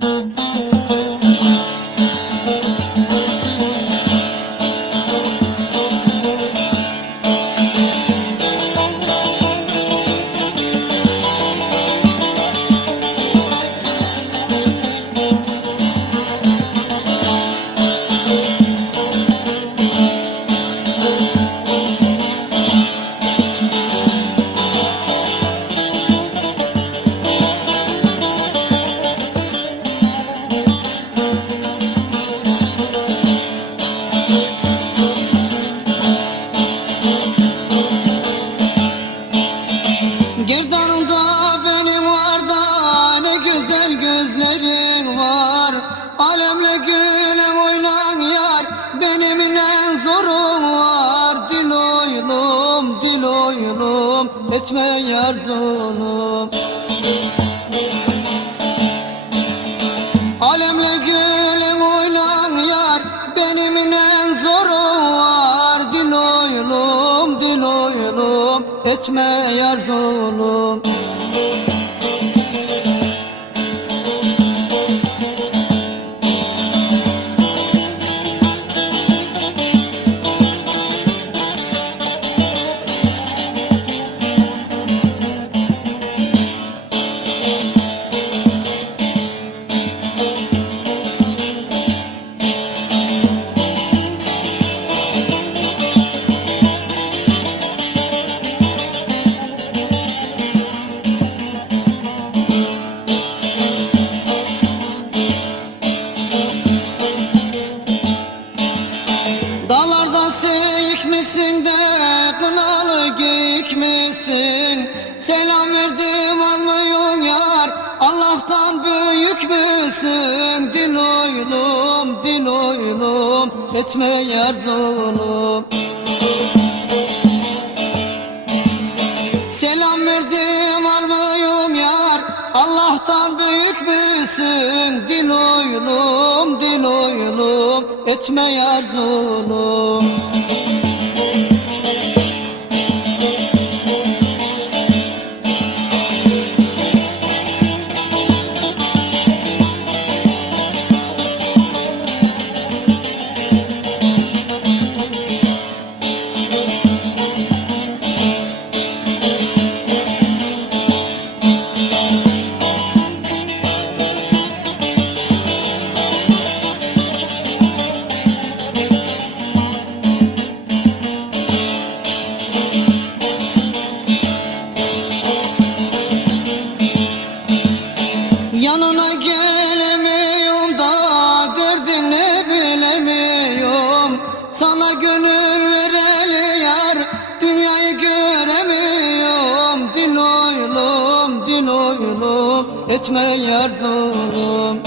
Mm-hmm. Etme yar zulüm. Alemle gülen oynan yar benim en zorum var. Dil oylum dil oylum etme yar zulüm din oylum Etme yar zulüm Selam verdim almıyorsun yar. Allah'tan büyük müsün? Din oylum, din oylum Etme yar zulüm etme yar zulüm.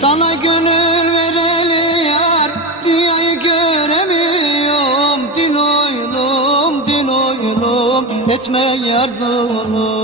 Sana gönül vereli yar dünyayı göremiyorum. Din oylum, din oylum. Etme yar zulüm